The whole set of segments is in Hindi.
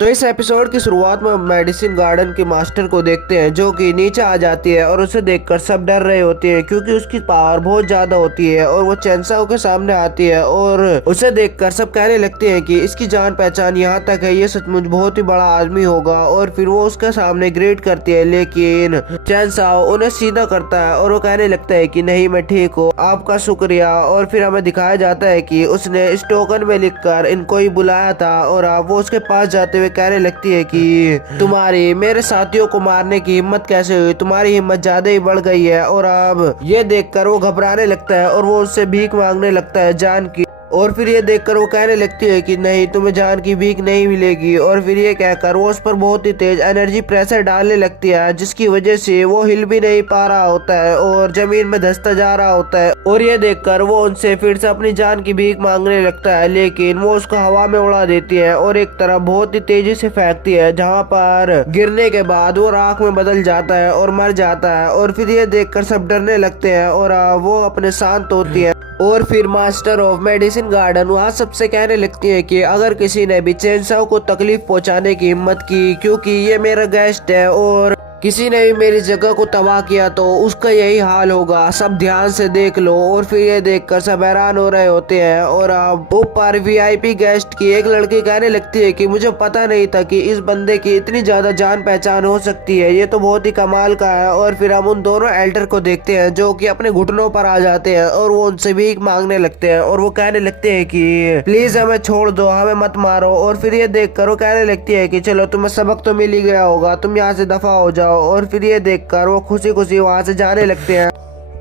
तो इस एपिसोड की शुरुआत में मेडिसिन गार्डन के मास्टर को देखते हैं जो कि नीचे आ जाती है और उसे देखकर सब डर रहे होते हैं क्योंकि उसकी पावर बहुत ज्यादा होती है और वो चेंसाओ के सामने आती है और उसे देखकर सब कहने लगते हैं कि इसकी जान पहचान यहाँ तक है, ये सचमुच बहुत ही बड़ा आदमी होगा। और फिर वो उसके सामने ग्रेट करती है, लेकिन चेंसाओ उन्हें सीधा करता है और वो कहने लगता है कि नहीं मैं ठीक हूँ, आपका शुक्रिया। और फिर हमें दिखाया जाता है कि उसने इस टोकन में लिखकर इनको ही बुलाया था और अब वो उसके पास जाते हुए कहने लगती है कि तुम्हारी मेरे साथियों को मारने की हिम्मत कैसे हुई, तुम्हारी हिम्मत ज्यादा ही बढ़ गई है। और अब ये देखकर वो घबराने लगता है और वो उससे भीख मांगने लगता है जान की। और फिर ये देखकर वो कहने लगती है कि नहीं, तुम्हें जान की भीख नहीं मिलेगी। और फिर ये कहकर वो उस पर बहुत ही तेज एनर्जी प्रेशर डालने लगती है जिसकी वजह से वो हिल भी नहीं पा रहा होता है और जमीन में धंसता जा रहा होता है। और ये देखकर वो उनसे फिर से अपनी जान की भीख मांगने लगता है, लेकिन वो उसको हवा में उड़ा देती है और एक तरफ बहुत ही तेजी से फेंकती है जहाँ पर गिरने के बाद वो राख में बदल जाता है और मर जाता है। और फिर ये देखकर सब डरने लगते हैं और वो अपने शांत होती है। और फिर मास्टर ऑफ मेडिसिन गार्डन वहाँ सबसे कहने लगती है कि अगर किसी ने भी चेंसाओ को तकलीफ पहुंचाने की हिम्मत की, क्योंकि ये मेरा गेस्ट है और किसी ने भी मेरी जगह को तबाह किया तो उसका यही हाल होगा, सब ध्यान से देख लो। और फिर ये देखकर सब हैरान हो रहे होते हैं। और अब ऊपर वीआईपी गेस्ट की एक लड़की कहने लगती है कि मुझे पता नहीं था कि इस बंदे की इतनी ज्यादा जान पहचान हो सकती है, ये तो बहुत ही कमाल का है। और फिर हम उन दोनों एल्डर को देखते हैं जो कि अपने घुटनों पर आ जाते हैं और वो उनसे भीख मांगने लगते हैं और वो कहने लगते हैं कि प्लीज हमें छोड़ दो, हमें मत मारो। और फिर ये देखकर वो कहने लगती है कि चलो तुम्हें सबक तो मिल ही गया होगा, तुम यहाँ से दफा हो जाओ। और फिर ये देखकर वो खुशी खुशी वहां से जाने लगते हैं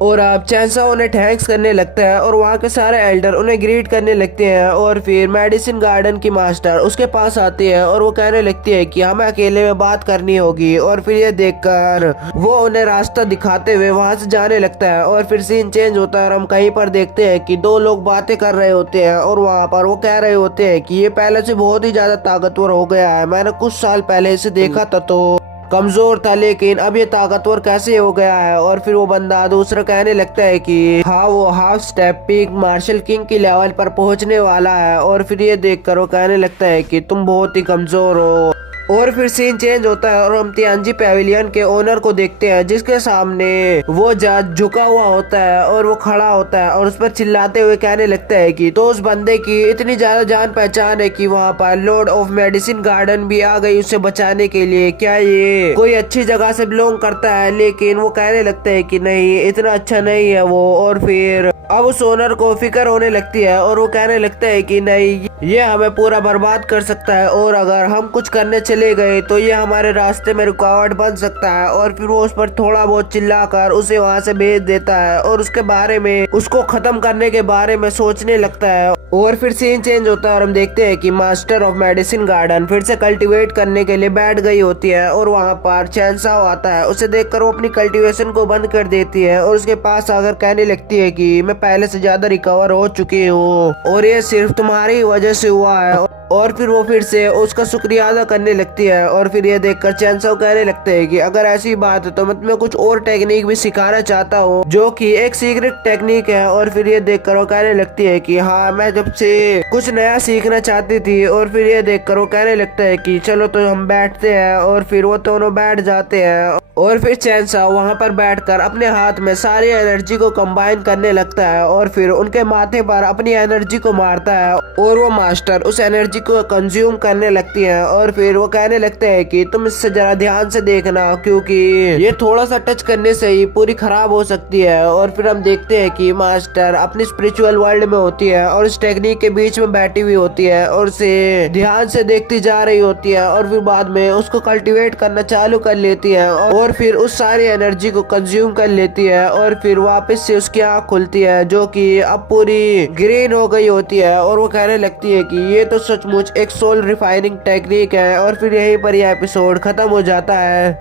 और अब चेंसाओ उन्हें थैंक्स करने लगता है और वहाँ के सारे एल्डर उन्हें ग्रीट करने लगते हैं। और फिर मेडिसिन गार्डन की मास्टर उसके पास आती है और वो कहने लगती है कि हमें अकेले में बात करनी होगी। और फिर ये देखकर वो उन्हें रास्ता दिखाते हुए वहाँ से जाने लगता है। और फिर सीन चेंज होता है और हम कहीं पर देखते हैं कि दो लोग बातें कर रहे होते हैं और वहाँ पर वो कह रहे होते हैं कि ये पहले से बहुत ही ज्यादा ताकतवर हो गया है, मैंने कुछ साल पहले इसे देखा था तो कमजोर था, लेकिन अब ये ताकतवर कैसे हो गया है। और फिर वो बंदा दूसरा कहने लगता है कि हाँ वो हाफ स्टेप पीक मार्शल किंग की लेवल पर पहुंचने वाला है। और फिर ये देखकर वो कहने लगता है कि तुम बहुत ही कमजोर हो। और फिर सीन चेंज होता है और हम तियांजी पैविलियन के ओनर को देखते हैं जिसके सामने वो जज झुका हुआ होता है और वो खड़ा होता है और उस पर चिल्लाते हुए कहने लगता है कि तो उस बंदे की इतनी ज्यादा जान पहचान है कि वहाँ पर लॉर्ड ऑफ मेडिसिन गार्डन भी आ गई उसे बचाने के लिए, क्या ये कोई अच्छी जगह से बिलोंग करता है? लेकिन वो कहने लगता है कि नहीं, इतना अच्छा नहीं है वो। और फिर अब उस ओनर को फिक्र होने लगती है और वो कहने लगता है कि नहीं, ये हमें पूरा बर्बाद कर सकता है और अगर हम कुछ करने चले गए तो ये हमारे रास्ते में रुकावट बन सकता है। और फिर वो उस पर थोड़ा बहुत चिल्लाकर उसे वहाँ से भेज देता है और उसके बारे में उसको खत्म करने के बारे में सोचने लगता है। और फिर सीन चेंज होता है और हम देखते हैं कि मास्टर ऑफ मेडिसिन गार्डन फिर से कल्टीवेट करने के लिए बैठ गई होती है और वहाँ पर चेंसाओ आता है। उसे देखकर वो अपनी कल्टीवेशन को बंद कर देती है और उसके पास आकर कहने लगती है कि मैं पहले से ज्यादा रिकवर हो चुकी हूँ और ये सिर्फ तुम्हारी वजह से हुआ है। और फिर वो फिर से उसका शुक्रिया अदा करने लगती है। और फिर ये देखकर चेंसाओ कहने लगते हैं कि अगर ऐसी बात है तो मैं तुम्हें कुछ और टेक्निक भी सिखाना चाहता हूँ जो कि एक सीक्रेट टेक्निक है। और फिर ये देखकर वो कहने लगती है कि हाँ, मैं जब से कुछ नया सीखना चाहती थी। और फिर ये देखकर वो कहने लगता है कि चलो तो हम बैठते हैं। और फिर वो दोनों बैठ जाते हैं और फिर चेंसाओ वहाँ पर बैठकर अपने हाथ में सारी एनर्जी को कंबाइन करने लगता है और फिर उनके माथे पर अपनी एनर्जी को मारता है और वो मास्टर उस एनर्जी को कंज्यूम करने लगती है। और फिर वो कहने लगते हैं कि तुम इससे जरा ध्यान से देखना क्योंकि ये थोड़ा सा टच करने से ही पूरी खराब हो सकती है। और फिर हम देखते हैं कि मास्टर अपनी स्पिरिचुअल वर्ल्ड में होती है और इस टेक्निक के बीच में बैठी हुई होती है और उसे ध्यान से देखती जा रही होती है। और फिर बाद में उसको कल्टीवेट करना चालू कर लेती है और फिर उस सारी एनर्जी को कंज्यूम कर लेती है। और फिर वापस से उसकी आँख खुलती है जो कि अब पूरी ग्रीन हो गई होती है और वो कहने लगती है कि ये तो सचमुच एक सोल रिफाइनिंग टेक्निक है। और फिर यहीं पर यह एपिसोड खत्म हो जाता है।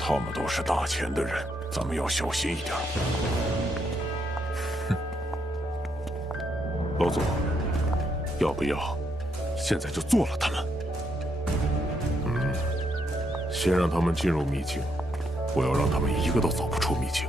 他们都是大钱的人，咱们要小心一点。老总，要不要现在就做了他们？先让他们进入秘境，不要让他们一个都走不出秘境。